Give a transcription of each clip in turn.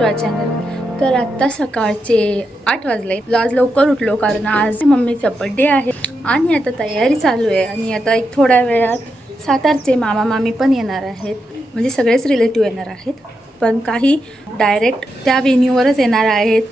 To our channel. तर आत्ता सकाळचे 8 वाजले. आज लवकर उठलो कारण आज मम्मीचा बड्डे आहे आणि आता तयारी चालू आहे. आणि आता एक थोड्या वेळात सातारचे मामा मामी पण येणार आहेत, म्हणजे सगळेच रिलेटिव्ह येणार आहेत. पण काही डायरेक्ट त्या व्हेन्यूवरच येणार आहेत.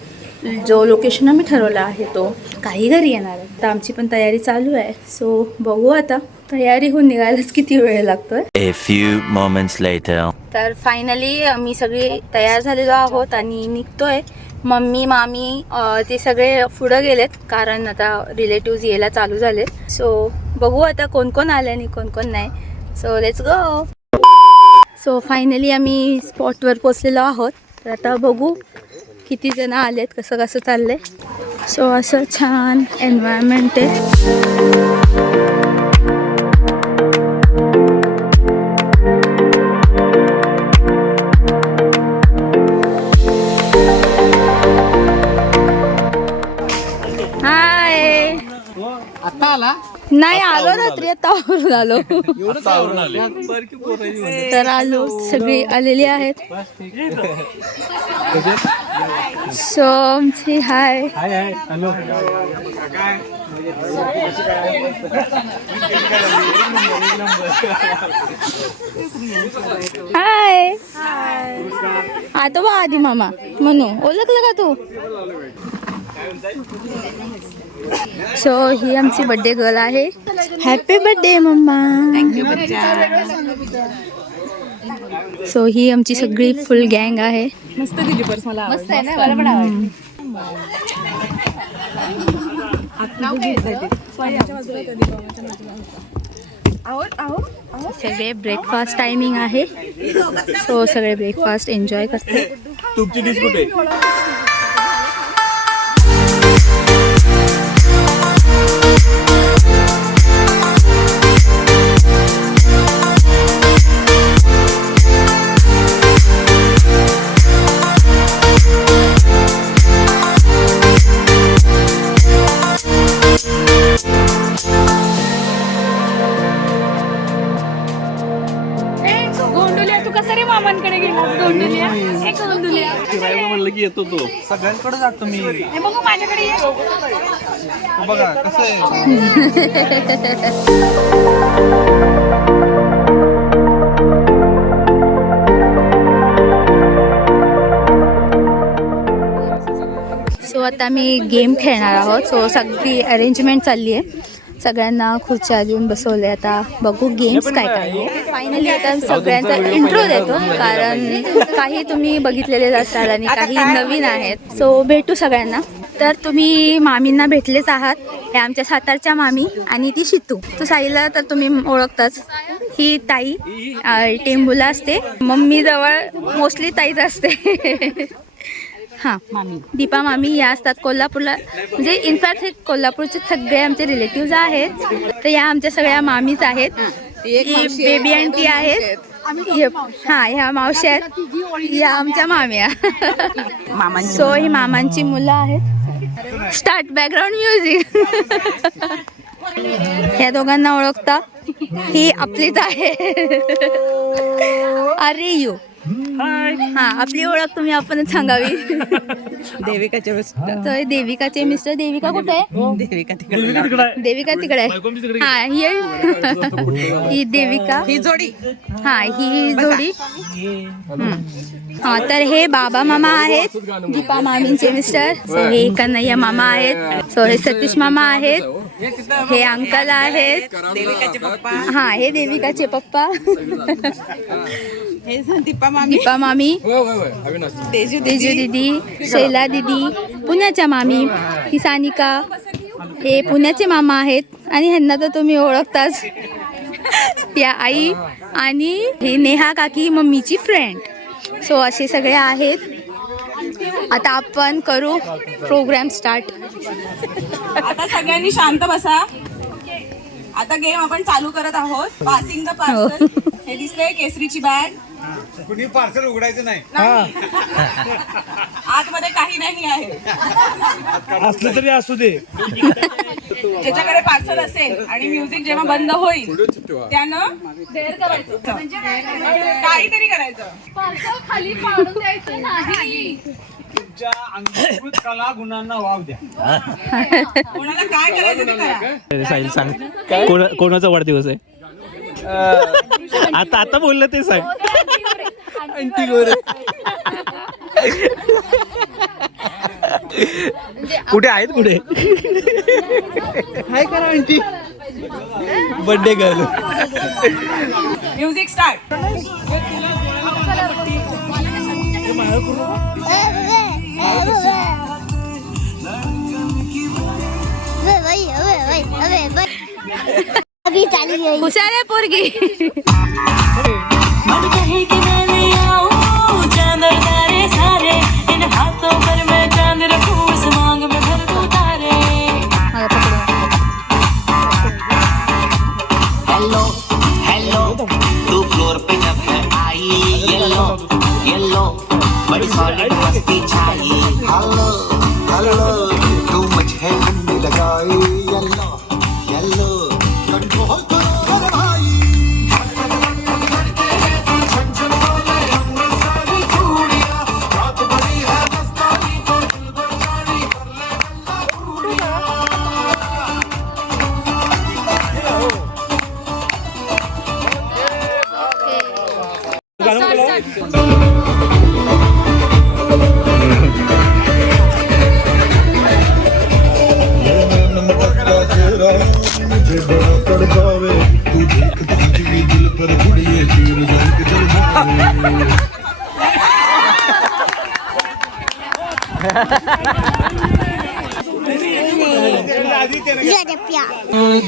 जो लोकेशन आम्ही ठरवला आहे तो. काही घरी येणार आहे. तर आमची पण तयारी चालू आहे. सो बघू आता तयारी होऊन निघायलाच किती वेळ लागतोय. A few moments later. तर फायनली आम्ही सगळे तयार झालेलो आहोत आणि निघतोय. मम्मी मामी ते सगळे पुढं गेलेत कारण आता रिलेटिव्ज यायला चालू झालेत. सो बघू आता कोण कोण आले आणि कोण कोण नाही. So let's go. So finally आम्ही स्पॉटवर पोचलेलो आहोत. तर आता बघू किती जण आलेत, कसं कसं चाललंय. सो असं छान एन्व्हायरमेंट आहे. नाही आलो रात्री, आता आवरून आलो. तर आलो, सगळी आलेली आहेत. सो आमची हाय हाय. आता बा आधी मामा म्हणू ओळखलं का तू. सो ही आमची बर्थडे गर्ल आहे. Happy birthday mamma. सो ही आमची सगळी फुल गँग आहे. मस्त दिली पर्स मला. मस्त आहे ना, मला पण आवडली. सगळे ब्रेकफास्ट टायमिंग आहे. सो सगळे ब्रेकफास्ट एन्जॉय करते. तुमची डिश कुठे? मामांकडे गेला गोंडुलिया. एक गोंडुलिया म्हणलं की येतो तो. सगळ्यांकडे जातो मी. हे बघू माझ्याकडे ये. बघा कसं आहे. सो आता मी गेम खेळणार आहोत. सो सगळी अरेंजमेंट चालली आहे. सगळ्यांना खुर्च्या देऊन बसवले. आता बघू गेम्स काय काय आहे. फायनली आता सगळ्यांचा इंट्रो देतो कारण काही तुम्ही बघितलेले असाल आणि काही नवीन आहेत. सो भेटू सगळ्यांना. तर तुम्ही मामींना भेटलेच आहात. हे आमच्या सातारच्या मामी आणि ती शितू. तो साईला तर तुम्ही ओळखताच. ही ताई टेंबूला असते. मम्मी जवळ मोस्टली ताईच असते. हां मामी दीपा मामी या असतात कोल्हापूरला. म्हणजे इनफॅक्ट हे कोल्हापूरचे सगळे आमचे रिलेटिव्ज आहेत. तर या आमच्या सगळ्या मामीच आहेत. ही बेबी आंटी आहेत. हां ह्या मावशी आहेत. या आमच्या माम्या. सो ही मामांची मुलं आहेत. Start background music. ह्या दोघांना ओळखता. ही आपलीच आहे. अरे यू. हा आपली ओळख तुम्ही आपणच सांगावी. देविकाचे मिस्टर. देविकाचे मिस्टर. देविका कुठे आहे? देविका तिकडे आहे. हा ही देविका. ही जोडी. हा ही जोडी. हा तर हे बाबा मामा आहेत. दीपा मामींचे मिस्टर. सो हे कन्हैया मामा आहेत. सो हे सतीश मामा आहेत. हे अंकल आहेत. देविकाचे पप्पा. हा हे देविकाचे पप्पा. हे दीपा मामी. दीपा मामी. तेजू दीदी. शैला दीदी. पुण्याच्या मामी. ही सानिका. हे पुण्याचे मामा आहेत आणि ह्यांना तर तुम्ही ओळखताच. या आई आणि हे नेहा काकी मम्मीची फ्रेंड. सो असे सगळे आहेत. आता आपण करू प्रोग्राम स्टार्ट. आता सगळ्यांनी शांत बसा. आता गेम आपण चालू करत आहोत. Passing the parcel. हे दिसतंय केसरीची बॅग. कुणी पार्सल उघडायचं नाही. आतमध्ये काही नाही आहे. असलं तरी असू दे. ज्याच्याकडे पार्सल असेल आणि म्युझिक जेव्हा बंद होईल त्यानं काहीतरी करायचं. खाली पाडून द्यायचं नाही. तुमच्या अंगीकृत कला गुणांना वाव द्या. कोणाला काय करायचं ते करा. साहिल सांग कोणाचा वाढदिवस आहे? आता बोललं ते सांग. कुठे आहेत कुठे? हाय करा aunty. Birthday girl. Music start. अभी चालू है. हुशार आहे पोरगी. हेलो हेलो तू फ्लोर पे जब है आई येलो येलो बड़ी सॉलिड मस्ती छाई हेलो हेलो तू मुझे गंदी लगाई येलो येलो कंट्रोल करो रे भाई.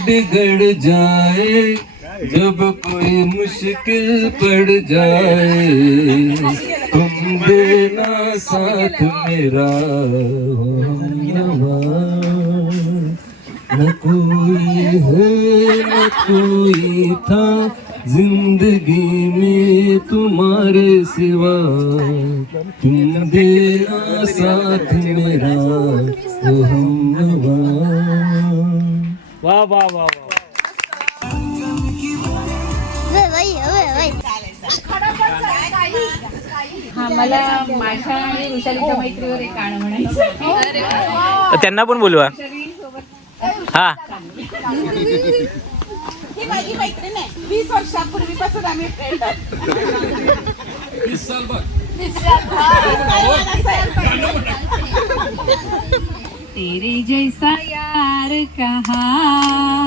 बिगड़ जाए जब कोई मुश्किल पड़ जाए तुम देना साथ मेरा हमनवा न कोई है न कोई था जिंदगी में तुम्हारे सिवा तुम देना साथ मेरा हमनवा. वाह वाह वाह वाह. मला माझ्या आणि वृषालीच्या मैत्रीवर एक गाणं म्हणायचं. त्यांना पण बोलवा. हा ही माझी मैत्रीण आहे. 20 वर्षापूर्वीपासून आम्ही फ्रेंड आहोत. तेरे जैसा यार कहाँ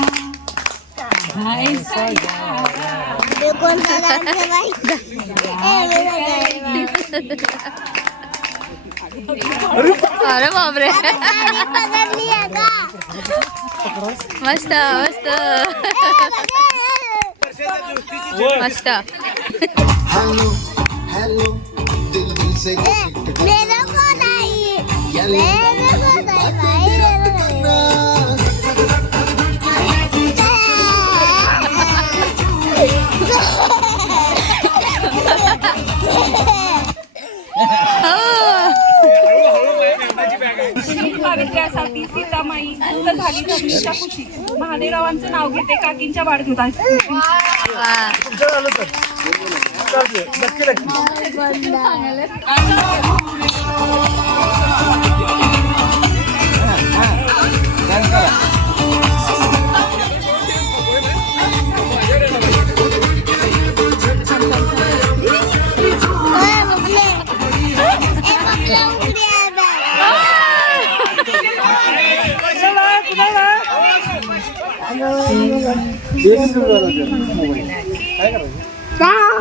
ऐसा कौन सा डांस है भाई? अरे बापरे. पकड़ लिया का? मस्त मस्त मस्त. हेलो हेलो दिल दिल से मेरे को नहीं. मेरे को नहीं भाई. विद्यासाठी सीतामाई अंत झाली धरणीच्या कुशी. महादेवरावांचं नाव घेते काकींच्या वाढदिवसाची.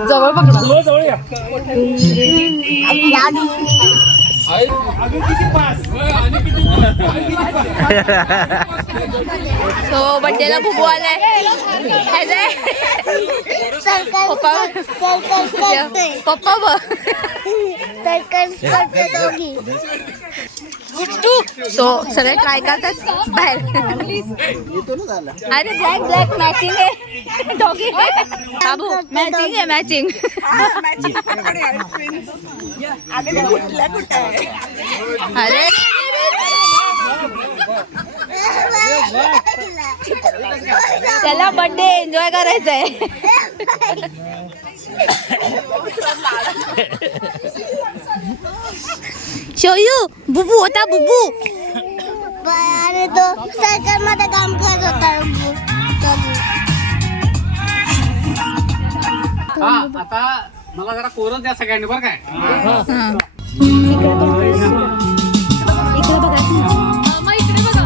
जवळ पकडा. जवळ या. सो बड्डेला बुबू आलाय. पप्पा बघ. सो सगळे ट्राय करतात बाहेर. अरे ब्लॅक ब्लॅक मॅचिंग आहे. डॉगी बाबू मॅचिंग आहे मॅचिंग. अरे त्याला बर्थडे एन्जॉय करायचंय. शोयू बुबू होता बुबू. आणि तो सरकार मध्ये काम करत होता. आता मला जरा कोरच द्या सगळ्यांनी बरं काय. इकडे बघा.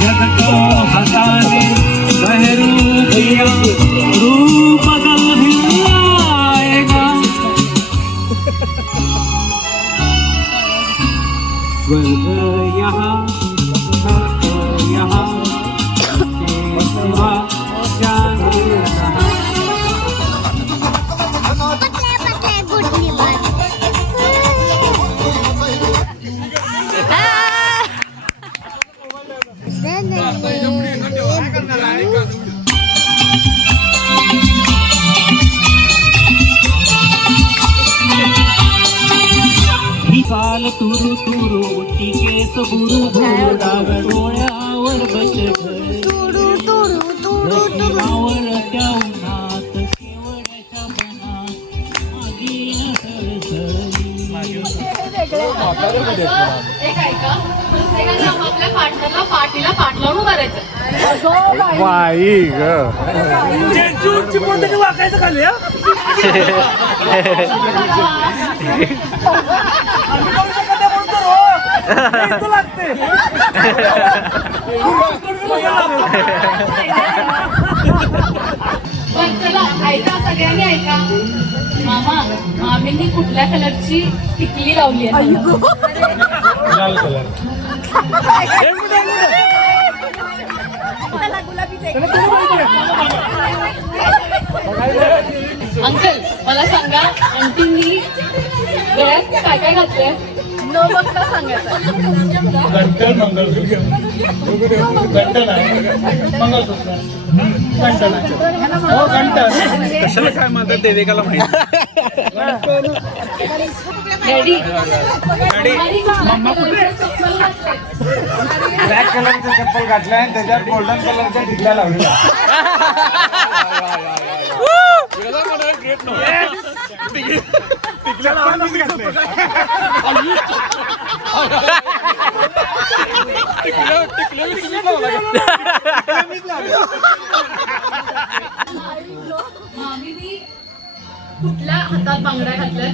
जग को हंसाने महरूब या रूप बदल भी आएगा. स्वर्ग यहाँ नर्क यहाँ इसके सिवा जान रहा. पत्ते गुडली बात. ही चाल तुरु तुरु उठी केस बुरु बुरु डाग डोळ्यावर बसत मावळत्या उन्हात केवड्याच्या मनात आगीन सळसळी. एक ऐका, प्रत्येकाने आपापल्या पार्टनरला पाठीला पाठ लावून उभं राहायचं. पण चला ऐका, सगळ्यांनी ऐका. मामा मामींनी कुठल्या कलरची टिकली लावली आहे? लाल कलर. अंकल मला सांगा, आंटींनी गळ्यात काय काय घातलंय? न बघता सांगायचं. घंटन मंगळसूत्र. घंटन आहे मंगळसूत्र. घंटन आहे. हो घंटन. कशाला काय म्हणतात देविकाला माहिती. रेडी? ब्लॅक कलरचं चप्पल घातलंय आणि त्याच्यात गोल्डन कलरच्या टिकल्या लावल्या. मामीनी कुठल्या हातात बांगड्या घातल्या?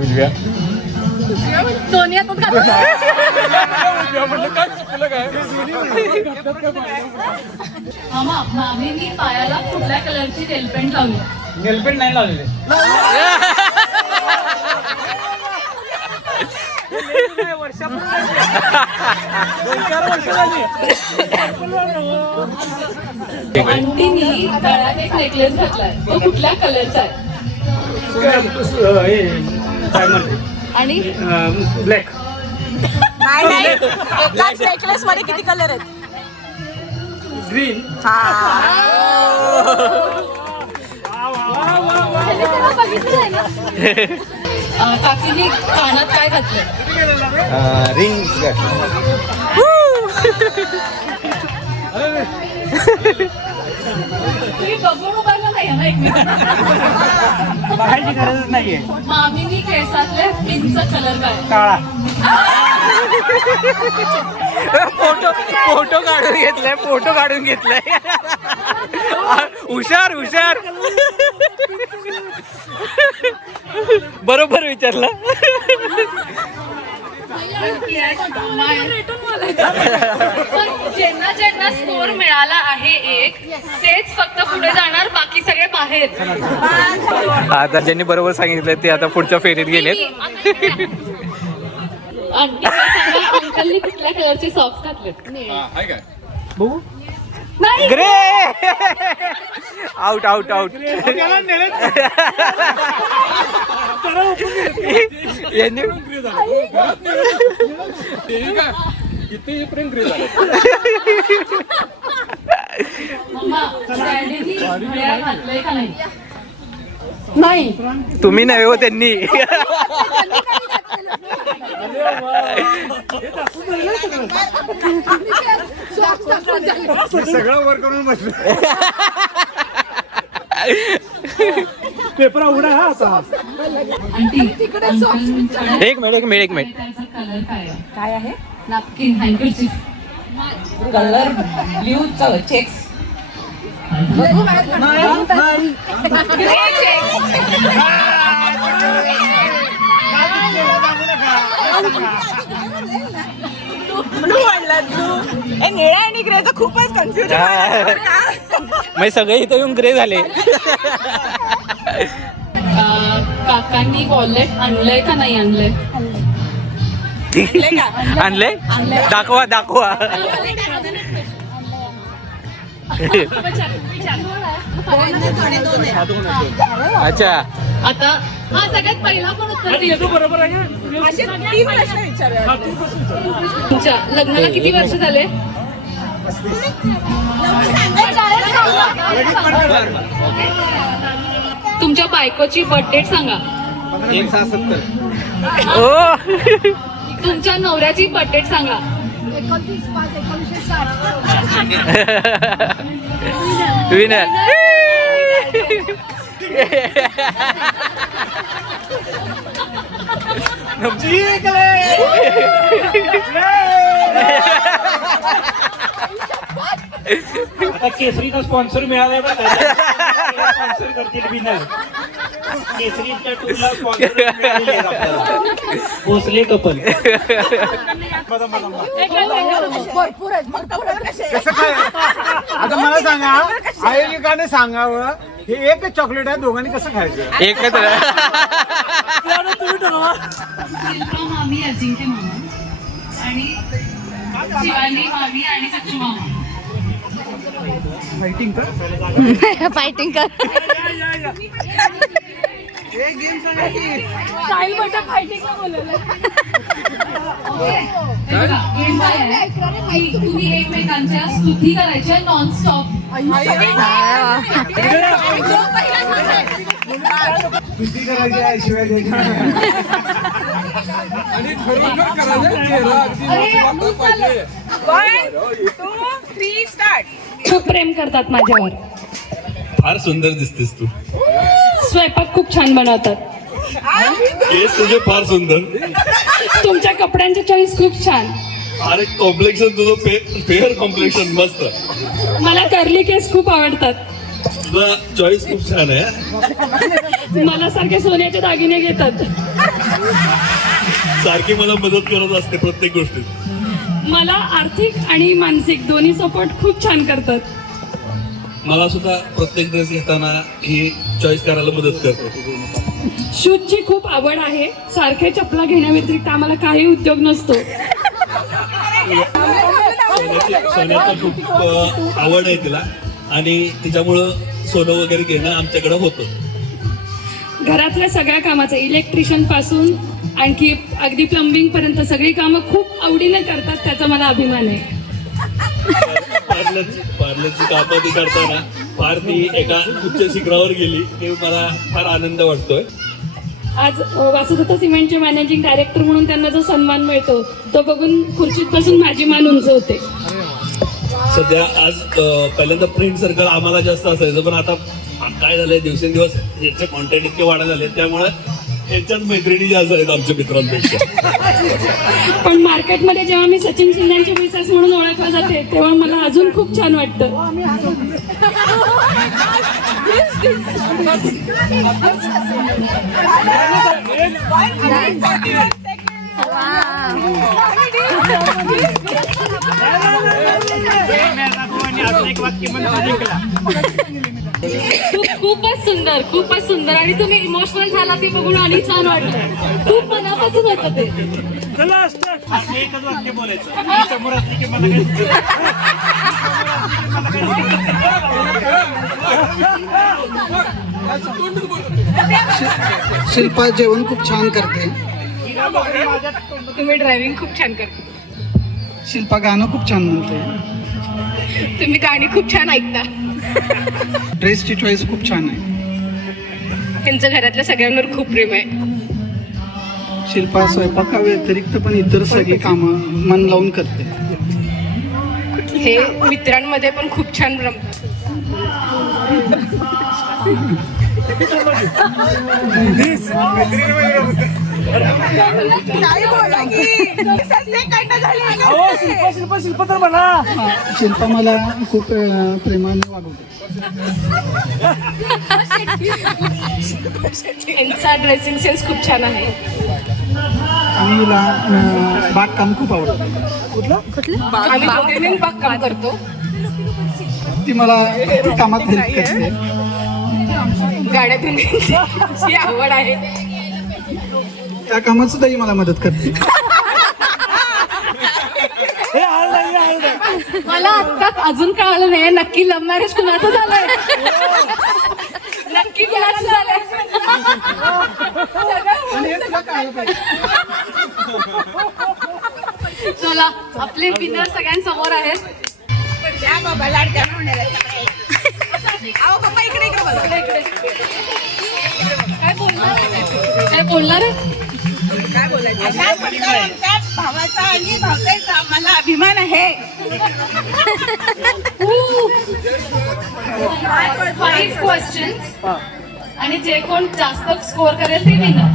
उजव्या. दोन्ही हातात घातल्या. मामा मामीनी पायाला कुठल्या कलरची नेलपेंट लावली? नेलपेंट नाही लावलेले. आंटीनी गळ्यात एक नेकलेस घातलाय, तो कुठल्या कलरचा आहे? काय म्हणते आणि ब्लॅक. नेकलेस मध्ये किती कलर आहेत? ग्रीन. काकीने कानात काय घातलंय? रिंग्स तुम्ही बघून उभारला नाही ना एकमेकांना? बघायची गरजच नाहीये. मामीनी केसातल्या पिनचा कलर काय? काळा. फोटो काढून घेतलाय. हुशार हुशार. बरोबर विचारला. ज्यांना ज्यांना स्कोर मिळाला आहे एक, तेच फक्त पुढे जाणार, बाकी सगळे बाहेर. आता ज्यांनी बरोबर सांगितलं ते आता पुढच्या फेरीत गेलेत. आंटी अंकलनी कुठल्या कलरचे सॉक्स घातले? नाही. ग्रे. Out out out. यांनी मम्मा नाही तुम्ही नव्हे हो त्यांनी. सगळं वर करून बसलं. पेपर उघडा हा आता. एक मिनिट. काय आहे नॅपकिन हँडकरचीफ कलर ब्ल्यू चेक्स निळा आणि ग्रेचं खूपच कन्फ्युजन. मग सगळे इथं येऊन ग्रे झाले. काकांनी वॉलेट आणलंय का नाही आणलंय? आणले दाखवा. अच्छा आता हा सगळ्यात पहिला पण उत्तर दिलं. बरोबर आहे. असे 3 प्रश्न विचारूया. तुमच्या लग्नाला किती वर्ष झाले? तुमच्या बायकोची बर्थ डेट सांगा. 170. ओ तुमच्या नवऱ्याची बर्थ डेट सांगा. 29/5/1960. विनर. आता केसरीचा स्पॉन्सर मिळालाय बघा. स्पॉन्सर करतील विनर. केसरीच्या टूरला स्पॉन्सर मिळालेले आहेत आपल्याला. भोसले कपल. कसं काय आता मला सांगा, आयोजकाने सांगावं हे एकच चॉकलेट आहे, दोघांनी कसं खायचं? एकच. शिल्पा मामी, अजिंक्य मामा आणि शिवानी मामी आणि सच्चू मामा. फायटिंग कर. तुम्ही एकमेकांच्या स्तुती करायच्या नॉनस्टॉप. किती करायची आहे शिवाय द्यायची नाही. आणि खरोखर करायचं. 1, 2, 3 स्टार्ट. खूप प्रेम करतात माझ्यावर. फार सुंदर दिसतेस तू. स्वयंपाक खूप छान बनवतात. केस तुझे फार सुंदर. तुमच्या कपड्यांची चॉईस खूप छान. अरे कॉम्प्लेक्शन तुझं फेअर कॉम्प्लेक्शन मस्त. मला कर्ली केस खूप आवडतात. तुझा चॉईस खूप छान आहे. मला सारखे सोन्याचे दागिने घेतात. सारखी मला मदत करत असते प्रत्येक गोष्टीत. मला आर्थिक आणि मानसिक दोन्ही सपोर्ट खूप छान करतात. मला सुद्धा प्रत्येक ड्रेस घेताना ही चॉईस करायला मदत करते. शूजची खूप आवड आहे. सारख्या चपला घेण्याव्यतिरिक्त आम्हाला काही उद्योग नसतो. सोन्याचं खूप आवड आहे तिला आणि तिच्यामुळं सोनं वगैरे घेणं आमच्याकडे होतं. घरातल्या सगळ्या कामाचं इलेक्ट्रिशियन पासून आणखी अगदी प्लंबिंग पर्यंत सगळी कामं खूप आवडीने करतात. त्याचा मला अभिमान आहे. पार्लरची कामं ती करताना फार ती एका उच्च शिखरावर गेली ते मला फार आनंद वाटतोय. आज वासुदत्त सिमेंटचे मॅनेजिंग डायरेक्टर म्हणून त्यांना जो सन्मान मिळतो तो बघून खुर्चीत बसून माझी मान उंच होते. सध्या आज पहिल्यांदा फ्रेंड सर्कल आम्हाला जास्त असायचं पण आता काय झालंय दिवसेंदिवस याचे कॉन्टॅक्ट इतके वाढत झाले त्यामुळे यांच्याच मैत्रिणी जास्त आहेत आमच्या मित्रांपेक्षा. पण मार्केटमध्ये जेव्हा मी सचिन शिंदेची मिसेस म्हणून ओळखला जाते तेव्हा मला अजून खूप छान वाटतं. खूपच सुंदर आणि तुम्ही इमोशनल झाला ते बघून आणि छान वाटलं. खूप मनापासून होतं ते. एकच वाक्य बोलायचं. समोर असली की मला शिल्पा जेवण खूप छान करते. तुम्ही ड्रायव्हिंग खूप छान करता. शिल्पा गाणं खूप छान म्हणते. तुम्ही गाणी खूप छान ऐकता. ड्रेसची चॉईस खूप छान आहे. त्यांचं घरातल्या सगळ्यांवर खूप प्रेम आहे. शिल्पा स्वयंपाका व्यतिरिक्त पण इतर सगळी कामं मन लावून करते. हे मित्रांमध्ये पण खूप छान शिल्पा मला खूप प्रेमाने वागवते. यांचा ड्रेसिंग सेन्स खूप छान आहे. आणि हिला बागकाम खूप आवडतं. आम्ही दोघे बागकाम करतो. ती मला प्रत्येक कामात हेल्प करते. गाड्या धुण्याची आवड आहे. त्या कामात सुद्धा ही मला मदत करते. मला आता अजून कळालं नाही नक्की लव्ह मॅरेज कुणाचं झालंय. नक्की कुणाचं झालंय. चला आपले विनर सगळ्यांसमोर आहेत. काय बोलणार आहे? भावाचा आणि भावतेचा मला अभिमान आहे. 5 क्वेश्चन्स आणि जे कोण जास्त स्कोर करेल ते विनर.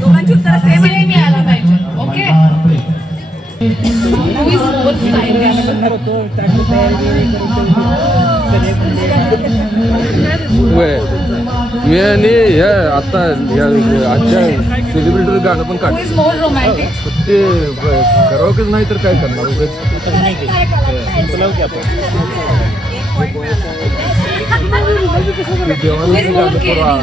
दोघांची उत्तर सेम मिळायला पाहिजे. Okay. Who is more stylish? मी आणि या आता आजच्या सेलिब्रिटी गाणं पण Who काढलं. is more romantic? ते करावं नाही तर काय करणार उगाच. Who is more caring?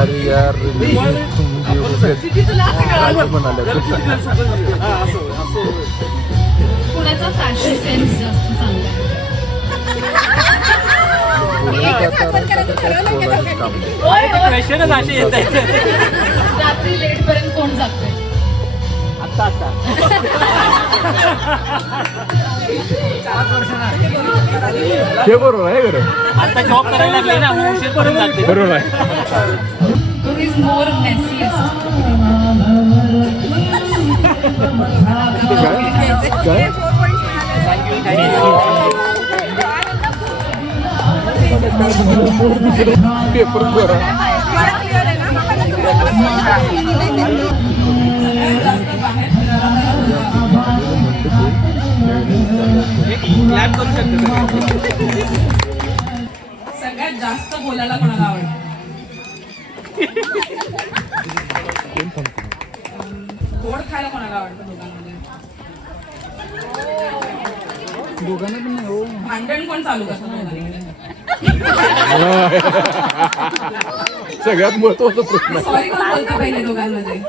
अरे यार तुला असं कळालं? कुणाचा फॅशन सेन्स जास्त चांगला आहे? रात्री लेट पर्यंत कोण जातंय? हे बरोबर आहे बरोबर. आता जॉब करायला लागले ना उशीर पर्यंत लागते. बरोबर आहे. Who is more messiest? Paper बरं. सगळ्यात जास्त बोलायला कोणाला आवडतं? गोड खायला कोणाला आवडतं दोघांमध्ये? दोघांना पण नाही हो. भांडण कोण चालू करतं दोघांमध्ये? सगळ्यात महत्वाचा प्रश्न आहे. सॉरी कोण बोलतं पहिले दोघांमध्ये?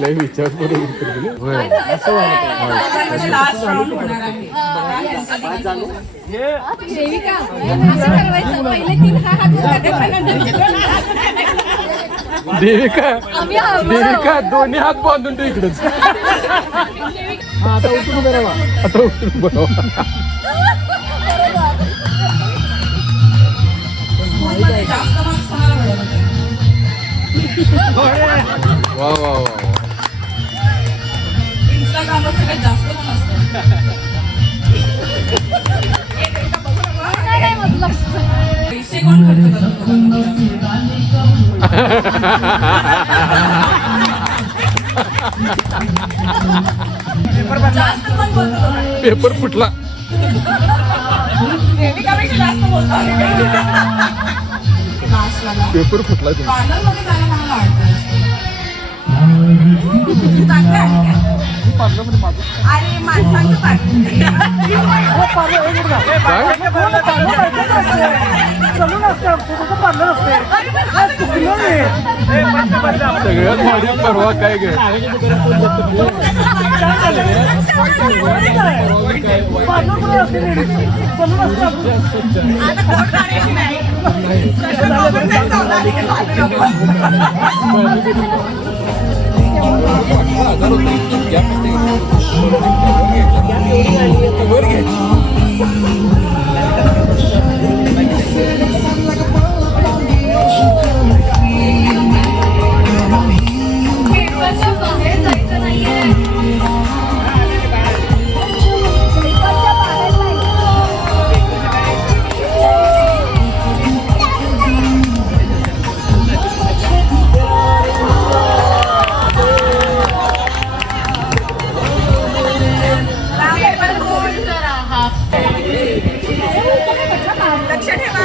लय विचार करून उत्तर दिले. होय. लास्ट राऊंड होणार आहे. देविका दोन्ही हात बांधून ठेव इकडेच. आता उठून बरोबर. आता उठून बरोबर. जास्त मार्क्स कोणाला मिळत होते? वा वा वा. इंस्टाग्रामवर सगळ्यात जास्त कोण असतं? पैसे कोण खर्च करतो? जास्त कोण बोलतो? पेपर फुटला. देविकापेक्षा जास्त बोलतो. लास्टला पेपर फुटला तुम्ही. पार्लरमध्ये जायला कोणाला आवडतं? चांगलं आहे का? अरे माणसांचं पार्लर. सगळ्यात माझी परवा काय गे. वर घ्यायची. बाहेर जायचं नाहीये. लक्ष ठेवा.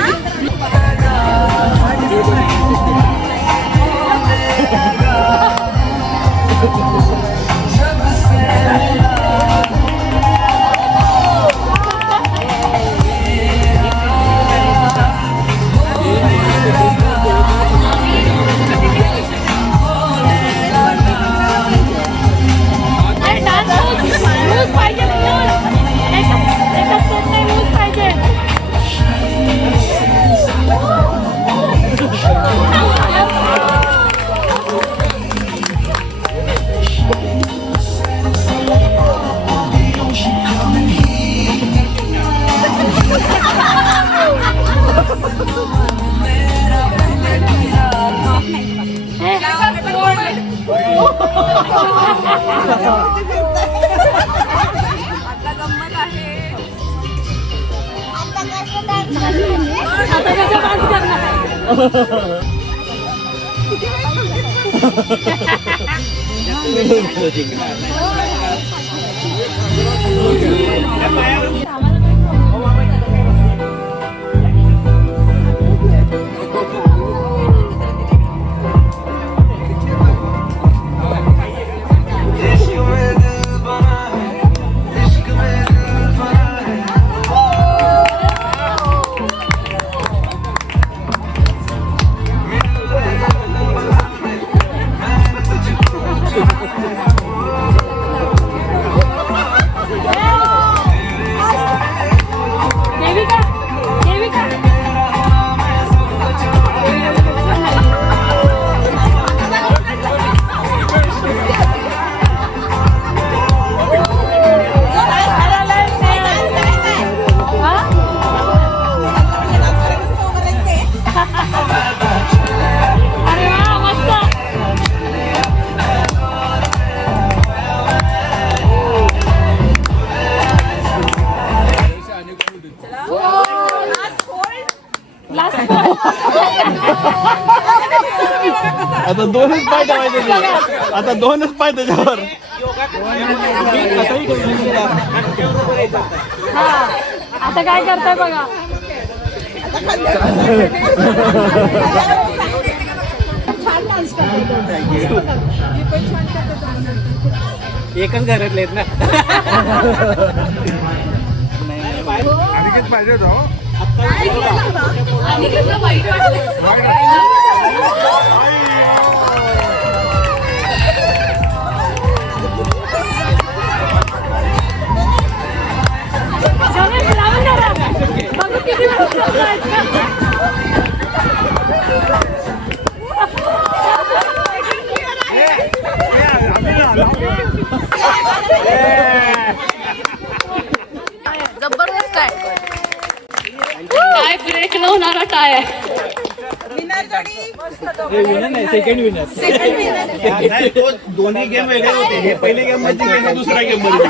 आता गंमत आहे. आता कसं डान्स करणार? आता दोनच पाय ठेवायचे. आता दोनच पाय त्याच्यावर. आता काय करताय बघा. एकच घरातले आहेत ना. अनिकेत पाहिजे होता. अनिकेतला वाईट वाटलं. किती जबरदस्त काय काय ब्रेक न होणारा टाय आहे. विनर जोडी मस्त विनर नाही, सेकंड विनर. दोन्ही गेम वेगळे होते. हे पहिले गेम मध्ये दुसरा गेम मध्ये.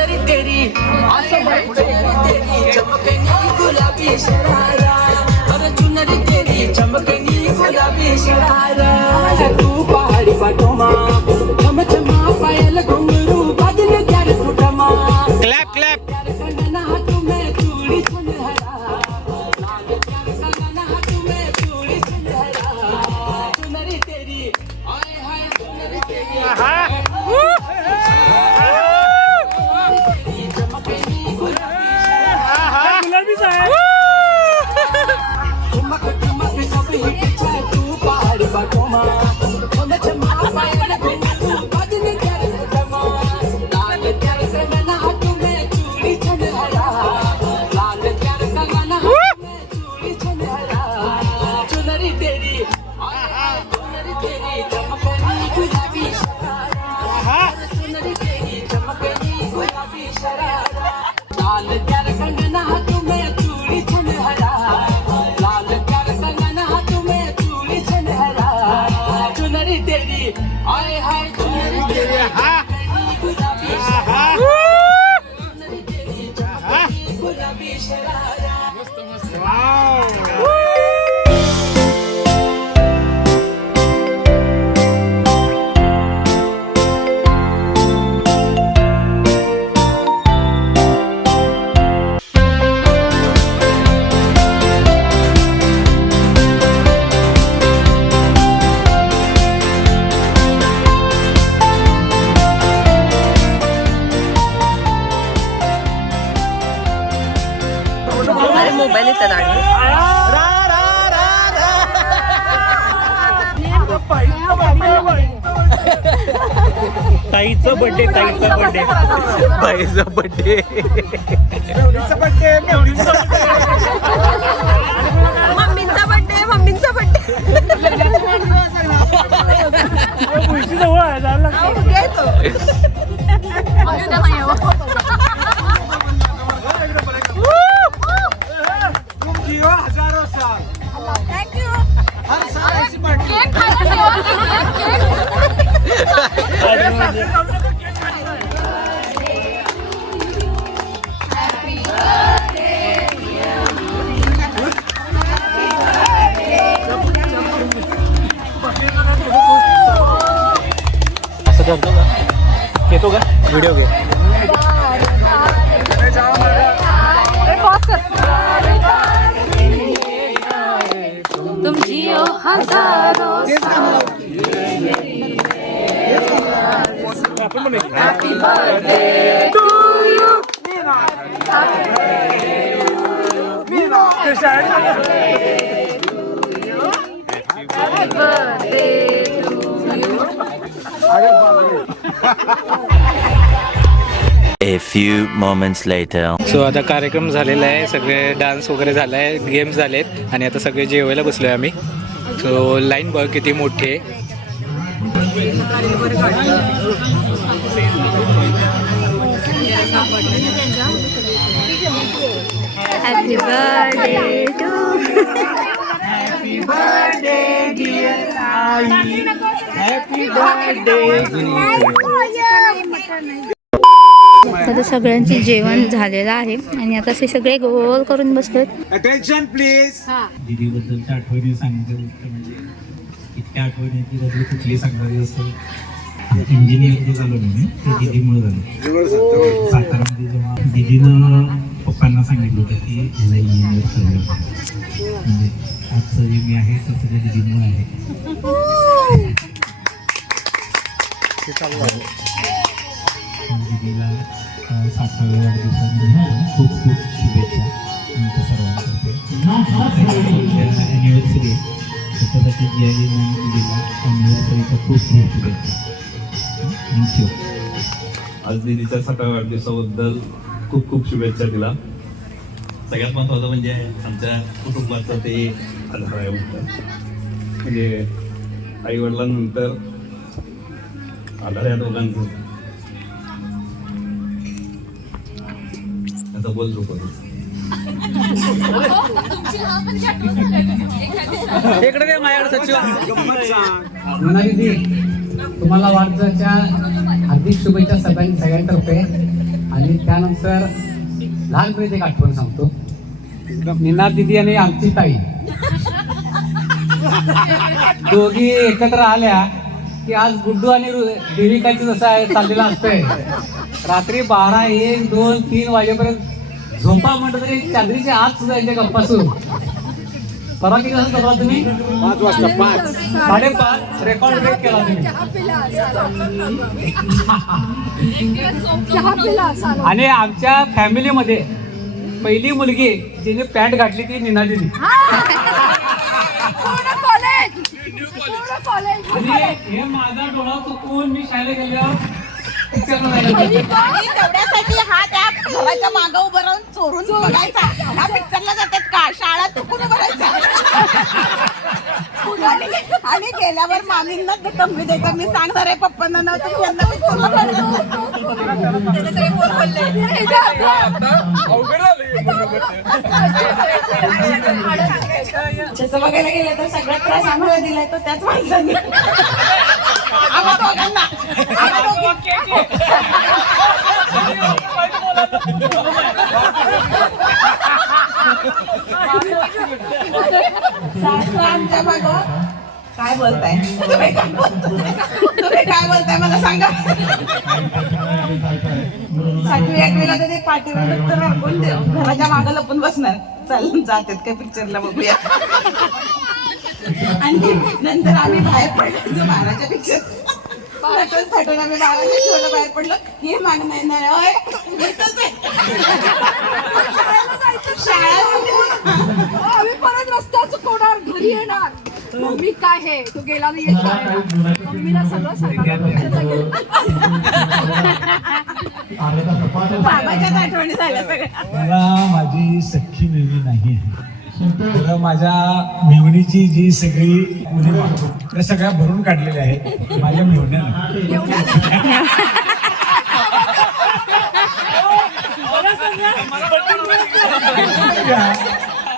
चुनरी तेरी आए हाय चुनरी तेरी चमकनी गुलाबी शरारा अरे चुनरी तेरी चमकनी गुलाबी शरारा तू पहाड़ी बाटोमा चम चमा पायल घुंगरू बादल क्यार फुटमा क्लॅप क्लॅप कंगना हाथ में चूड़ी सुनहरा लाल प्यार कंगना हाथ में चूड़ी सुनहरा चुनरी तेरी आए हाय चुनरी तेरी ठुमक ठुमक सब हिट छे तू पहाड़ी बाटोमा चम चमा पायल घुंगरू बादल क्यार फुटमा लाल प्यार कंगना हाथ में चूड़ी सुनहरा लाल प्यार कंगना हाथ में चूड़ी सुनहरा चुनरी तेरी आए हाय चुनरी तेरी चमकनी गुलाबी शरारा चुनरी तेरी चमकनी गुलाबी शरारा लाल प्यार कंगना हाथ में चूड़ी सुनहरा लाल प्यार कंगना हाथ में चूड़ी सुनहरा चुनरी तेरी आए हाय चुनरी तेरी गुलाबी शरारा चुनरी तेरी चमकनी गुलाबी शरारा मोबाईल येतात आणि ताईचा बर्थडे ताईचा बर्थडे बाईचा बर्थडे मम्मींचा बर्थडे मम्मींचा हजारों साल हर साल ऐसी असं करतो का घेतो का व्हिडिओ घे तुम जियो हजारों happy birthday to you A few moments later. So आता कार्यक्रम झालेला आहे, सगळे डान्स वगैरे झाला आहे, गेम्स झालेत आणि आता सगळे जेवायला बसलो आहे आम्ही. सो लाईन बघ किती मोठी आहे. Happy birthday to happy birthday dear आई हॅपी बर्थडे. आता सगळ्यांचे जेवण झालेलं आहे आणि आता ते सगळे गोल करून बसलेत. Attention please. दीदीबद्दलच्या आठवणी सांगितलं म्हणजे इतक्या आठवणी की बद्दल कुठली सांगणारी असेल. इंजिनियर झालो मी ते दीदीमुळे झालं. सातारामध्ये जेव्हा दीदीनं पप्पांना सांगितलं होतं की मला इंजिनियर झालं म्हणजे आजचं जे मी आहे तर सगळं दीदीमुळे आहे. दीदीला 7व्या वाढदिवसानिमित्त खूप खूप शुभेच्छा तुमच्या सर्वांतर्फे. ॲनिव्हर्सरी त्याच्यासाठी जी आय दीदीला ॲनिव्हर्सरीच्या खूप खूप शुभेच्छा. थँक्यू. आज दीदीच्या 7व्या वाढदिवसाबद्दल खूप खूप शुभेच्छा दिला. सगळ्यात महत्त्वाचं म्हणजे आमच्या कुटुंबाचं ते आधार आहे म्हणजे आईवडिलांनंतर आधार या दोघांचं त्याचा बोल रूप होतो. इकडे माझ्याकडे सचिव तुम्हाला वाढदिवसाच्या हार्दिक शुभेच्छा सगळ्यांतर्फे. आणि त्यानंतर लहानपणीची एक आठवण सांगतो. नीना दिदी आणि आमची ताई दोघी एकत्र आल्या की आज गुड्डू आणि देविकाची जसं आहे चाललेलं असतंय. रात्री 12, 1, 2, 3 वाजेपर्यंत झोपा म्हटलं तरी चादरीच्या आत सुद्धा यांच्या गप्पा सुरू. परवा किती वाजता झोपला तुम्ही? 5 वाजता 5. 5:30 रेकॉर्ड ब्रेक केला तुम्ही. आणि आमच्या फॅमिलीमध्ये पहिली मुलगी जिने पॅन्ट घातली ती नीना दिदी. आणि हे माझा डोळा चुकवून मी शाळेला गेल्यावर तेवढ्यासाठी हा त्या घराच्या मागं उभं राहून चोरून बघायचा हा पिक्चरला जातात का, शाळा चुकून भरायचा. आणि गेल्यावर मामींना तंबी द्यायचा, मी सांगणार आहे पप्पांना ना तुम्ही यांना पिक्चरला तसं बघायला गेलं तर सगळ्यात त्रास आम्हाला दिलाय तो त्याच माणसाने. आम्हा दोघांना आमच्या मागं काय बोलताय तुम्ही काय बोलताय मला सांगा. 7वी 8वीला तर ते पाठीवर तर हरकून घराच्या मागं लपून बसणार. चालून जातात काय पिक्चरला बघूया. आणि नंतर आम्ही बाहेर पडलो 12च्या पिक्चर फाटून आम्ही 12च्या शोला बाहेर पडलो. हे मागणं येणार आम्ही परत रस्ता चुकवणार, घरी येणार. मम्मी काय हे तू गेला नाही येत मम्मीला सगळं बाबाच्याच आठवणी झाल्या सगळ्या. मला माझी सख्खी मेवणी नाही आहे, तर माझ्या मेवणीची जी सगळी म्हणजे त्या सगळ्या भरून काढलेल्या आहेत माझ्या मेवण्या.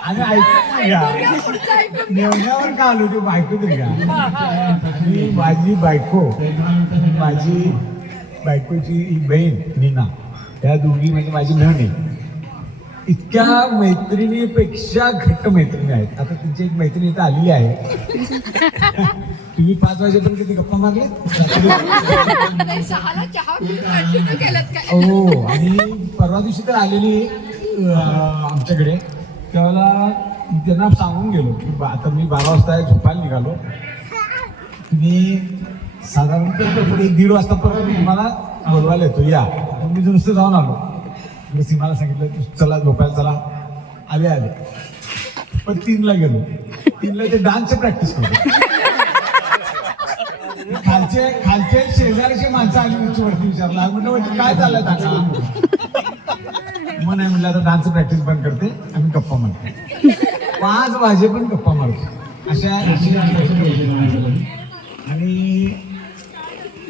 आणि ऐकून घ्या, मेवण्यावर का आलो ते ऐकू तरी घ्या. मी माझी बायकोची बहीण नीना, त्या दोघी म्हणजे माझी मेवणी इतक्या मैत्रिणीपेक्षा घट्ट मैत्रिणी आहेत. आता तुमची एक मैत्रिणी इथं आलेली आहे. तुम्ही 5 वाजेपर्यंत किती गप्पा मारले? हो. आणि परवा दिवशी तर आलेली आमच्याकडे, त्यावेळेला मी त्यांना सांगून गेलो की आता मी 12 वाजता झोपायला निघालो, तुम्ही साधारणतः 1-1.5 वाजता परत मी तुम्हाला बोलवायला येतो या. मी नुसतं जाऊन आलो. सीमाला सांगितलं चला झोपायला चला, आले. पण 3ला गेलो. 3ला ते डान्सची प्रॅक्टिस करतो. खालचे शेजारची माणसं आली वरती विचारला, म्हटलं काय चाललंय आता? मग नाही म्हटलं आता डान्सची प्रॅक्टिस बंद करते, आम्ही गप्पा मारतो. 5 वाजे पण गप्पा मारतो. अशा आणि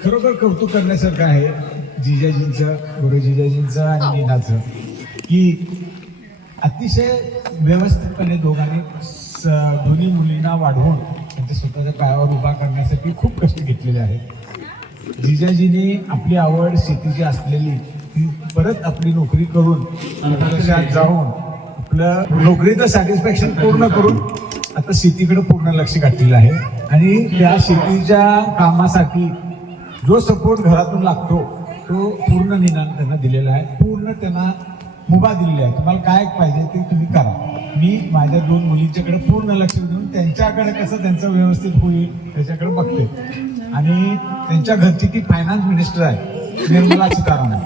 खरोखर कौतुक करण्यासारखं आहे जिजाजींचं, गुरु जिजाजींचं आणि नीनाचं, की अतिशय व्यवस्थितपणे दोन्ही मुलींना वाढवून त्यांच्या स्वतःच्या पायावर उभा करण्यासाठी खूप कष्ट घेतलेले आहेत. जिजाजींनी आपली आवड शेतीची असलेली ती परत आपली नोकरी करून परदेशात जाऊन आपलं नोकरीचं सॅटिस्फॅक्शन पूर्ण करून आता शेतीकडे पूर्ण लक्ष घातलेलं आहे. आणि त्या शेतीच्या कामासाठी जो सपोर्ट घरातून लागतो तो पूर्ण नीनाने त्यांना दिलेला आहे. पूर्ण त्यांना मुभा दिलेली आहे. तुम्हाला काय पाहिजे ते तुम्ही करा. मी माझ्या 2 मुलींच्याकडे पूर्ण लक्ष देऊन त्यांच्याकडे कसं त्यांचं व्यवस्थित होईल त्याच्याकडे बघते. आणि त्यांच्या घरची ती फायनान्स मिनिस्टर आहे निर्मला सीतारामन.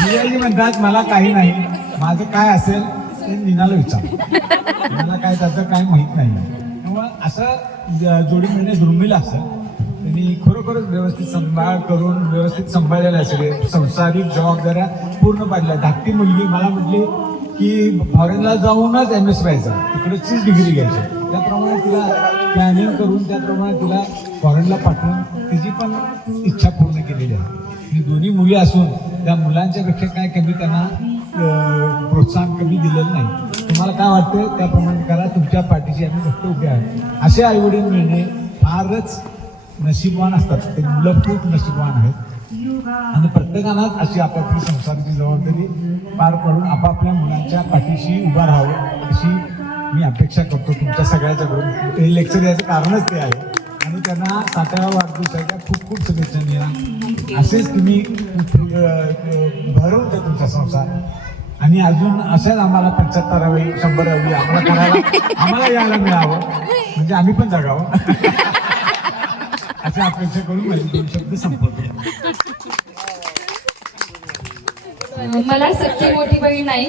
जिजाजी म्हणतात मला काही नाही, माझं काय असेल ते नीनाला विचार, मला काय त्याचं काय माहीत नाही. त्यामुळे असं जोडी मिळणे दुर्मिळ असेल. त्यांनी खरोखरच व्यवस्थित सांभाळ करून व्यवस्थित सांभाळलेलं आहे. सगळे संसारिक जबाबदाऱ्या पूर्ण पाडल्या. धाकटी मुलगी मला म्हटली की फॉरेनला जाऊनच MS व्हायचं, तिकडचीच डिग्री घ्यायची. त्याप्रमाणे तिला प्लॅनिंग करून त्याप्रमाणे तिला फॉरेनला पाठवून तिची पण इच्छा पूर्ण केलेली आहे. ही दोन्ही मुली असून त्या मुलांच्या पेक्षा काय कमी त्यांना प्रोत्साहन कमी दिलेलं नाही. तुम्हाला काय वाटतं त्याप्रमाणे करा. तुमच्या पाठीशी आम्ही घट्ट उभे आहोत. असे आईवडील मिळणे फारच नशीबवान असतात. ते मुलं खूप नशीबवान आहेत. आणि प्रत्येकाला अशी आपापली संसाराची जबाबदारी पार पडून आपापल्या मुलांच्या पाठीशी उभा राहावं अशी मी अपेक्षा करतो तुमच्या सगळ्याच्याकडून. हे लेक्चर याचं कारणच ते आहे. आणि त्यांना 60व्या वाढदिवसाच्या खूप खूप शुभेच्छा मिळा. असेच तुम्ही भरवून द्या तुमचा संसार. आणि अजून अशाच आम्हाला 75वी 100वी आम्हाला यायला मिळावं, म्हणजे आम्ही पण जगावं अशी अपेक्षा करून माझे 2 शब्द संपवतो. मला सख्खी मोठी बहीण नाही,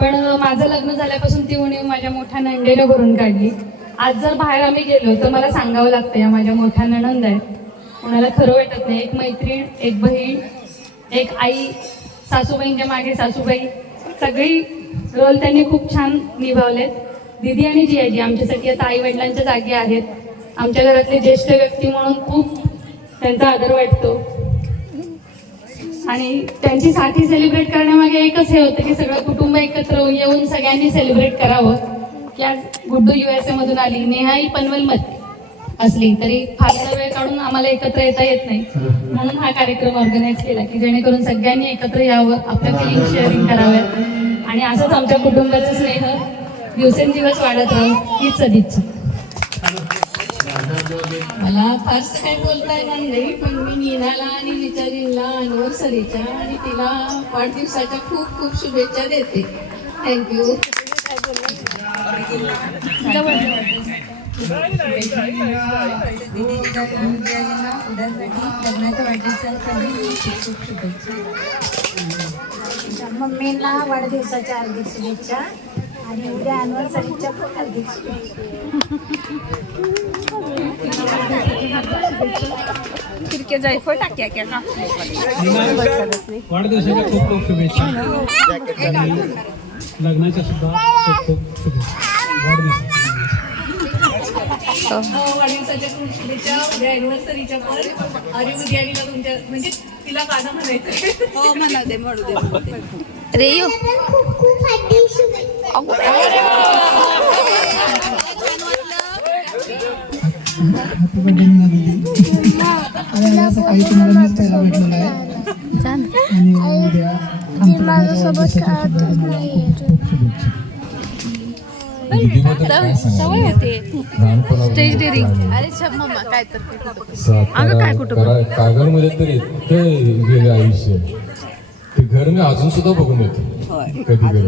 पण माझं लग्न झाल्यापासून ती उणीव माझ्या मोठ्या नंदेनं भरून काढली. आज जर बाहेर आम्ही गेलो तर मला सांगावं लागतं या माझ्या मोठ्या नणंद आहेत. कोणाला खरं वाटत नाही. एक मैत्रीण, एक बहीण, एक आई, सासूबाईंच्या मागे सासूबाई, सगळी रोल त्यांनी खूप छान निभावलेत. दीदी आणि जियाजी आमच्यासाठी आता आई वडिलांच्या जागी आहेत. आमच्या घरातले ज्येष्ठ व्यक्ती म्हणून खूप त्यांचा आदर वाटतो. आणि त्यांची साठी सेलिब्रेट करण्यामागे एकच हे होतं की सगळं कुटुंब एकत्र येऊन सगळ्यांनी सेलिब्रेट करावं. की आज गुड्डू USA मधून आली, नेहाही पनवेलमध्ये असली तरी फारसा वेळ काढून आम्हाला एकत्र येता येत नाही, म्हणून हा कार्यक्रम ऑर्गनाईज केला की जेणेकरून सगळ्यांनी एकत्र यावं, आपल्या फिलिंग शेअरिंग कराव्यात आणि असंच आमच्या कुटुंबाचा स्नेह दिवसेंदिवस वाढत राहू हीच सदिच्छा. मला फारसं काही बोलता येणार नाही, पण मी नीनाला आणि विचारीला अॅनिव्हर्सरीच्या आणि तिला वाढदिवसाच्या खूप खूप शुभेच्छा देते. थँक्यू. मम्मीला वाढदिवसाच्या हार्दिक शुभेच्छा आणि उद्या अॅनिव्हर्सरीच्या पण हार्दिक शुभेच्छा. वाढदिवसाच्या खूप खूप शुभेच्छा आणि लग्नाच्या सुद्धा खूप खूप शुभेच्छा. वाढदिवसाच्या खूप शुभेच्छा. उद्या अॅनिव्हर्सरीच्या पण आणि उद्या तुमच्या म्हणजे तिला गाणं म्हणायचं. हो म्हणते म्हणू दे रेयो खूप खूप हार्दिक शुभेच्छा. सकाळी तुम्हाला मीच पहिला भेटलेला आहे आणि उद्या माझ्यासोबत खेळतच नाही. सवय होते स्टेज डेअरिंग. अरे मम्मा काय तर कागलमध्ये तर इतकं गेलं आयुष्य, ते घर मी अजून सुद्धा बघून येतो. कधी कधी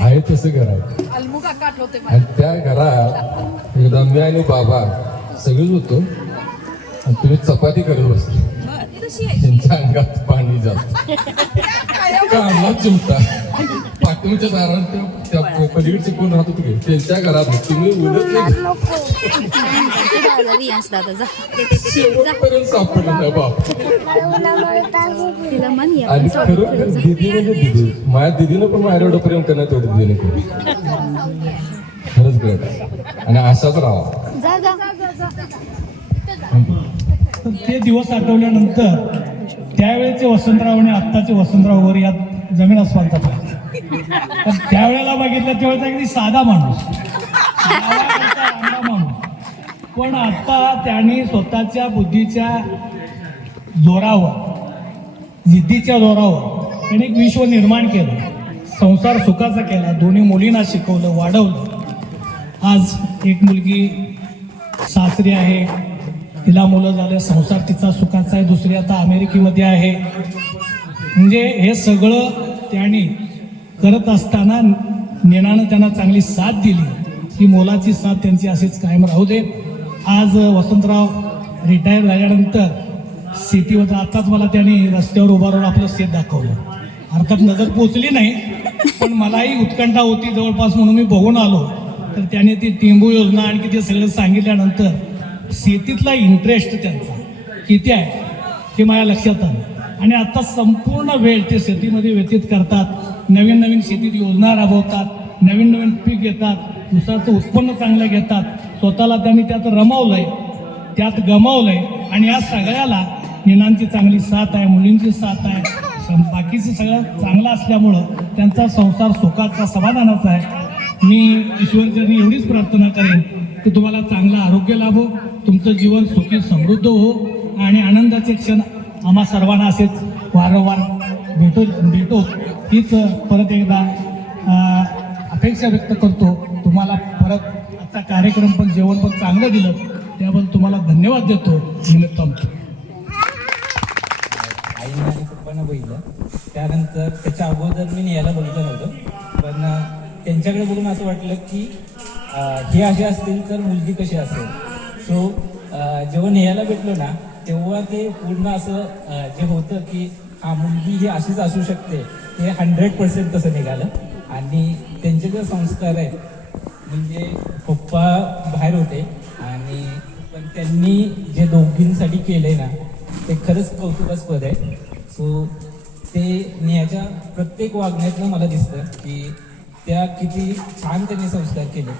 आहे तसं घर आहे. आणि त्या घरात एकदा मी आणि बाबा सगळेच होतो आणि तुम्ही चपाती करत बसले. त्यांच्या अंगात पाणी जास्त काढला चिमटा पाठवच्या दारात त्या पलीकडचे कोण राहत होते त्यांच्या घरात तुम्ही शेवटपर्यंत सापडलं नाही बाप. आणि खरोखर दिदी म्हणजे दिदी, माझ्या दिदीनं पण माझ्या एवढं प्रेम करण्यात तेवढं दिदीने केलं. खरंच ग्रेट. आणि असाच राहा. ते दिवस आठवल्यानंतर त्यावेळेचे वसंतराव आणि आत्ताचे वसंतराव यात जमीन अस्मानचा फरक. पण त्यावेळेला बघितलं त्यावेळेचा अगदी साधा माणूस, चांगला माणूस, पण आता त्यांनी स्वतःच्या बुद्धीच्या जोरावर, जिद्दीच्या जोरावर त्यांनी एक विश्व निर्माण केलं. संसार सुखाचा केला. दोन्ही मुलींना शिकवलं, वाढवलं. आज एक मुलगी सासरी आहे, तिला मुलं झाले, संसार तिचा सुखाचा आहे. दुसरी आता अमेरिकेमध्ये आहे. म्हणजे हे सगळं त्यांनी करत असताना नेनानं त्यांना चांगली साथ दिली. ही मोलाची साथ त्यांची अशीच कायम राहू दे. आज वसंतराव रिटायर झाल्यानंतर शेतीवर आताच मला त्यांनी रस्त्यावर उभा राहून आपलं शेत दाखवलं. अर्थात नजर पोचली नाही, पण मलाही उत्कंठा होती जवळपास म्हणून मी बघून आलो. तर त्याने ती टिंबू योजना आणखी ते सगळं सांगितल्यानंतर शेतीतला इंटरेस्ट त्यांचा किती आहे हे माझ्या लक्षात आलं. आणि आता संपूर्ण वेळ ते शेतीमध्ये व्यतीत करतात. नवीन नवीन शेतीत योजना राबवतात, नवीन नवीन पीक घेतात, ऊसाचं उत्पन्न चांगलं घेतात. स्वतःला त्यांनी त्यात रमवलंय, त्यात गमावलंय. आणि या सगळ्याला निनांची चांगली साथ आहे, मुलींची साथ आहे, बाकीचं सगळं चांगलं असल्यामुळं त्यांचा संसार सुखाचा, समाधानाचा आहे. मी ईश्वरचरणी एवढीच प्रार्थना करेन की तुम्हाला चांगलं आरोग्य लाभो, तुमचं जीवन सुखी समृद्ध हो आणि आनंदाचे क्षण आम्हा सर्वांना असेच वारंवार भेटो हीच परत एकदा अपेक्षा व्यक्त करतो. तुम्हाला परत आजचा कार्यक्रम पण जेवण पण चांगलं दिलं त्याबद्दल तुम्हाला धन्यवाद देतो. निमित्त थांबतो. आईनं आणि पप्पांना बघितलं, त्यानंतर त्याच्या अगोदर मी नेहाला बघितलं नव्हतं, पण त्यांच्याकडे बघून असं वाटलं की हे असे असतील तर मुलगी कशी असेल. सो जेव्हा नेहाला भेटलो ना तेव्हा ते पूर्ण असं जे होतं की हा मुलगी ही अशीच असू शकते ते 100% तसं निघालं. आणि त्यांचे जे संस्कार आहेत म्हणजे पप्पा बाहेर होते आणि पण त्यांनी जे दोघींसाठी केलंय ना ते खरंच कौतुकास्पद आहे. सो ते नेहाच्या प्रत्येक वागण्यातनं मला दिसतं की त्या किती छान त्यांनी संस्कार केले.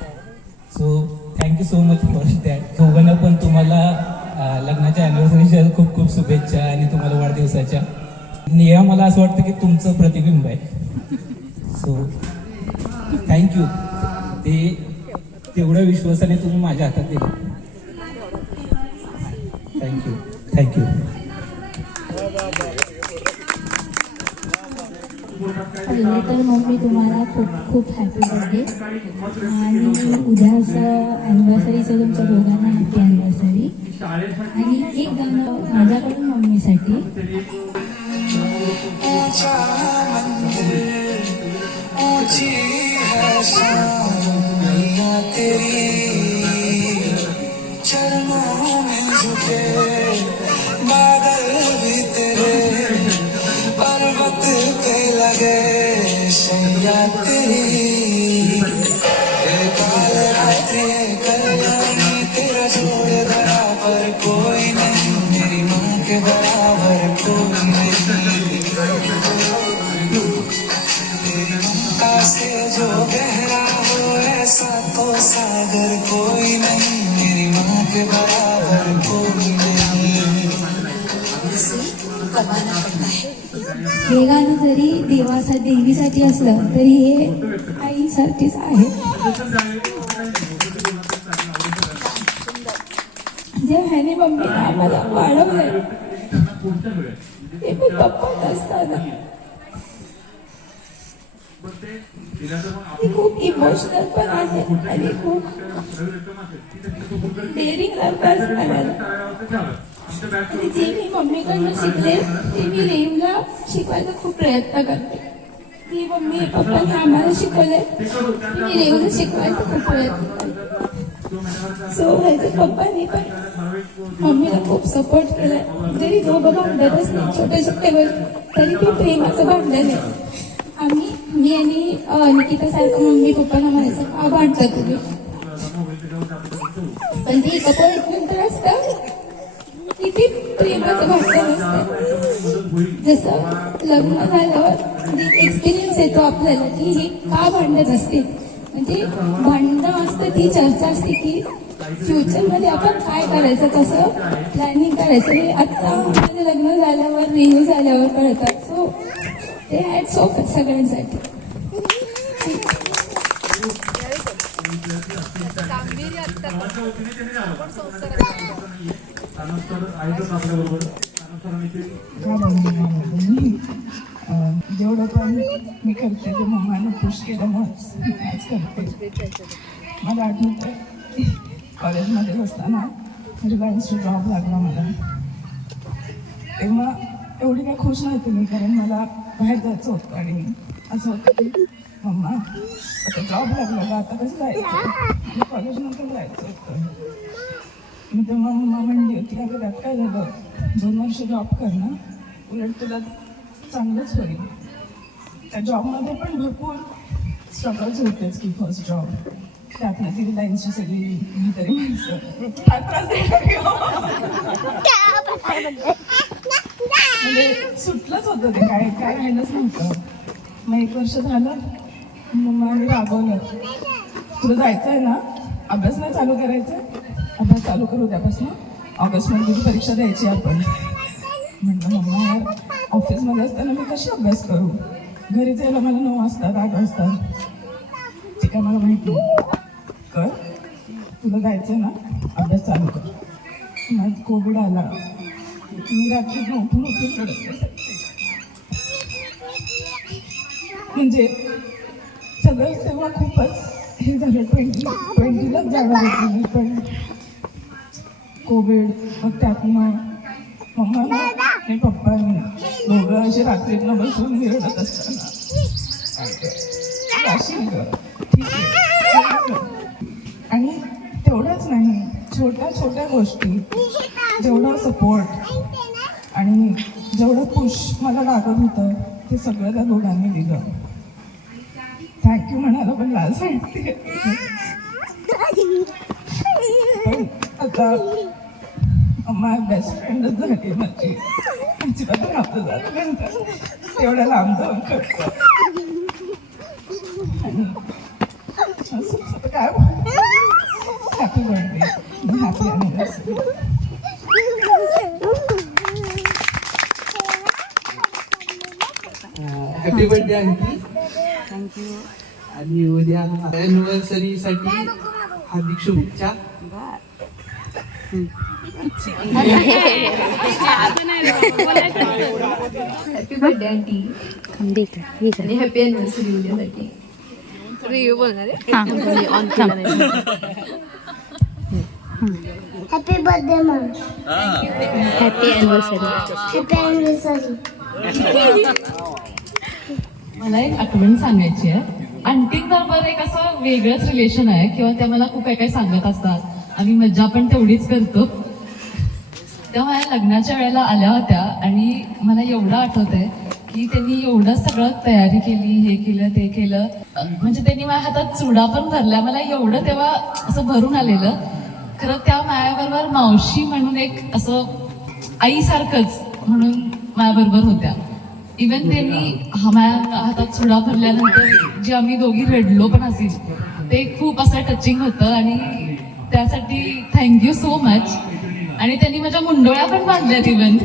So thank you so much for that. दोघांना पण तुम्हाला लग्नाच्या ॲनिव्हर्सरीच्या खूप खूप शुभेच्छा आणि तुम्हाला वाढदिवसाच्या. नेहा मला असं वाटतं की तुमचं प्रतिबिंब आहे. So thank you. ते तेवढ्या विश्वासाने तुम्ही माझ्या हातात दिलं. Thank you thank you. पहिले तर मम्मी तुम्हाला खूप खूप हॅपी बर्थडे आणि उद्या असं ॲनिव्हर्सरीचं तुमच्या दोघांना हॅपी ॲनिव्हर्सरी. आणि एक गाणं माझ्याकडून मम्मीसाठी. चरणों में झुके बादल भी तेरे पर्वत पे लगे सैया तेरी काल रात्रि कल्याणी तेरा जोड़ धरा पर कोई नहीं मेरी माँ के बराबर कोई नहीं. तेरी ममता से जो गहरा हो ऐसा तो सागर कोई नहीं मेरी माँ के बराबर कोई नहीं. हे गाणं जरी देवीसाठी असलं तरी हे आईसाठीच आहे. जे ह्याने मम्मीने आम्हाला वाढवलंय ते पण पप्पा नसताना. ती खूप इमोशनल पण आहे आणि खूप डेअरिंग करतात सगळ्याला. आणि जे मी मम्मीकडनं शिकले ते मी रेमला शिकवायचा खूप प्रयत्न करते. ती मम्मी पप्पाने आम्हाला शिकवले मी रेमला शिकवायचा खूप प्रयत्न करते. सो ह्याच्या पप्पांनी पण मम्मीला खूप सपोर्ट केलाय. जरी दोघं भांडत असले छोटे छोटे तरी ते प्रेमाचं भांडण आहे. मी आणि निकिता सारखं मम्मी पप्पांना म्हणायचं का भांडता तुम्ही, पण ते कपल नंतर असतं किती प्रेमाचं भांडण असतं. जसं लग्न झाल्यावर एक्सपिरियन्स येतो आपल्याला की हे का भांडत असते. म्हणजे भांडणं असतं ती चर्चा असते की फ्युचरमध्ये आपण काय करायचं कसं प्लॅनिंग करायचं हे आत्ता म्हणजे लग्न झाल्यावर रिन्यू झाल्यावर कळतात. सो ते हॅट्स ऑफ सगळ्यांसाठी. जेवढं पण मी करते ते मम्माने पुश केलं मग आज करते. मला आठवतं कॉलेजमध्ये असताना रिलायन्सचा जॉब लागला मला. तेव्हा एवढी काय खुश नव्हती मी कारण मला बाहेर जायचं होतं आणि असं होतं की मम्मा आता जॉब लागला का आता कसं जायचं कॉलेजनंतर जायचं होतं. मग तेव्हा मम्मा म्हणली होती अगं त्यात काय झालं 2 वर्ष जॉब कर ना उलट तुला चांगलंच होईल. त्या जॉबमध्ये पण भरपूर स्ट्रगल्स होतेच की फर्स्ट जॉब त्यातनं ती रिलायन्सची सगळी तरी माणसं म्हणजे सुटलंच होतं ते काय काय राहिलंच नव्हतं. मग 1 वर्ष झालं मम्माने रागवलं तुला जायचं आहे ना अभ्यास नाही चालू करायचं अभ्यास चालू करू त्यापासून ऑगस्टमध्ये तुझी परीक्षा द्यायची आपण. म्हटलं मम्मा यार ऑफिसमध्ये असताना मी कशी अभ्यास करू घरी जायला मला 9 वाजतात 8 वाजतात. ते काय मला माहिती कर तुला जायचं ना अभ्यास चालू कर. मग कोविड आला मी रात्री उठून रडत असायचे. म्हणजे सगळं तेव्हा खूपच हे झालं. 2020लाच जाणार होती मी, पण कोविड, मग त्यातनं मम्मा आणि पप्पांनी दोघं असे रात्रीतनं बसून मी रडत असताना अशी ठीक आहे. आणि तेवढंच नाही, छोट्या छोट्या गोष्टी, जेवढा सपोर्ट आणि जेवढं पुश मला लागत होतं ते सगळं त्या दोघांनी दिलं. थँक्यू म्हणायला पण लाज वाटते. पण आता अम्मा बेस्ट फ्रेंडच झाली माझी. अजिबात आपलं जात नंतर एवढ्या लांब जाऊन करतो. आणि असं काय happy birthday, happy anniversary. Happy birthday aunty. Thank you. आणि उद्या ॲनिव्हर्सरीसाठी हार्दिक शुभेच्छा. हॅपी बर्थडे आंटी आणि हॅपी ॲनिव्हर्सरी उद्यासाठी. रिव्ह्यू बोलणार आहे ऑन केला नाही. Happy birthday ma'am. Happy anniversary. Happy anniversary. मला एक आठवण सांगायची आहे. आंटींबरोबर एक असं वेगळंच रिलेशन आहे किंवा त्या मला खूप काही काही सांगत असतात. आम्ही मज्जा पण तेवढीच करतो. त्या माझ्या लग्नाच्या वेळेला आल्या होत्या आणि मला एवढं आठवत आहे की त्यांनी एवढं सगळं तयारी केली, हे केलं ते केलं. म्हणजे त्यांनी माझ्या हातात चुडा पण भरला. मला एवढं तेव्हा असं भरून आलेलं. खरं त्या माझ्याबरोबर मावशी म्हणून एक असं आईसारखंच म्हणून माझ्याबरोबर होत्या. इवन त्यांनी माझ्या हातात चुडा भरल्यानंतर जे आम्ही दोघी रडलो पण असेल ते खूप असं टचिंग होतं आणि त्यासाठी थँक्यू सो मच. आणि त्यांनी माझ्या मुंडोळ्या पण बांधल्यात इवन.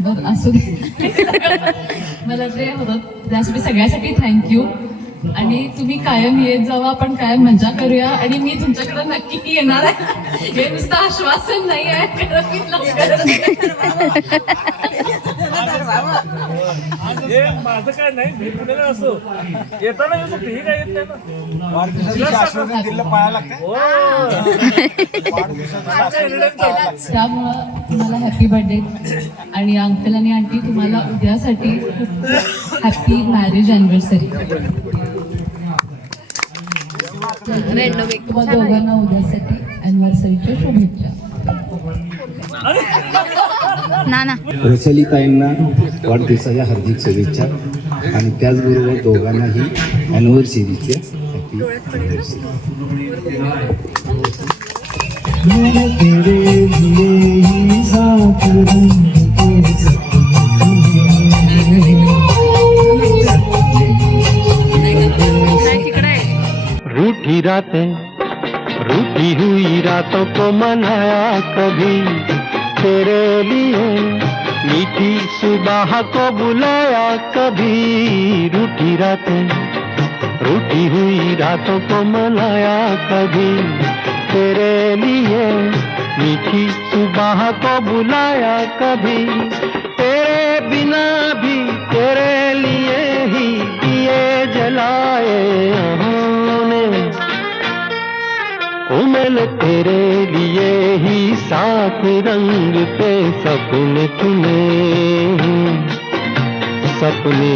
बरं असू दे. मला जे होतं त्यासाठी सगळ्यासाठी थँक्यू. आणि तुम्ही कायम येत जावा, आपण कायम मजा करूया. आणि मी तुमच्याकडे नक्की येणार आहे. हे नुसतं आश्वासन नाही आहे. माझं काय नाही, मी पुण्याला असो येताना येतो, हे काय येत नाही ना. वाढदिवसाचं आश्वासन दिलं पाया लागतं. त्यामुळं तुम्हाला हॅपी बर्थडे. आणि अंकल आणि आंटी तुम्हाला उद्यासाठी हॅपी मॅरेज अॅनिव्हर्सरी. तुम्हा दोघांना उद्यासाठी अॅनिव्हर्सरीच्या शुभेच्छा. ना वैशालीताईंना वाढदिवसाच्या हार्दिक शुभेच्छा. आणि त्याचबरोबर दोघांनाही अॅनिव्हर्सरीच्या हॅपी अॅनिव्हर्सरी. रूठी रातें, रूठी हुई रातों को मनाया कभी तेरे लिए, मीठी सुबह को बुलाया कभी. रूठी रातें, रूठी हुई रातों को मनाया कभी तेरे लिए, मीठी सुबह को बुलाया कभी. तेरे बिना भी तेरे लिए ही दिए जलाए हमने. मैंने तेरे लिए ही साथ रंग पे सपने चुने. सपने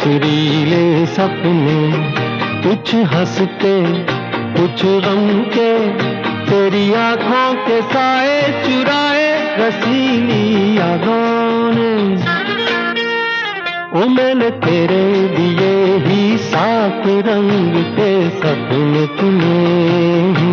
सुरीले सपने, कुछ हंसते कुछ गम के, तेरी आंखों के साए चुराए रसीली यादों ने. ओ मैंने तेरे लिए ही साथ रंग के सपने चुने.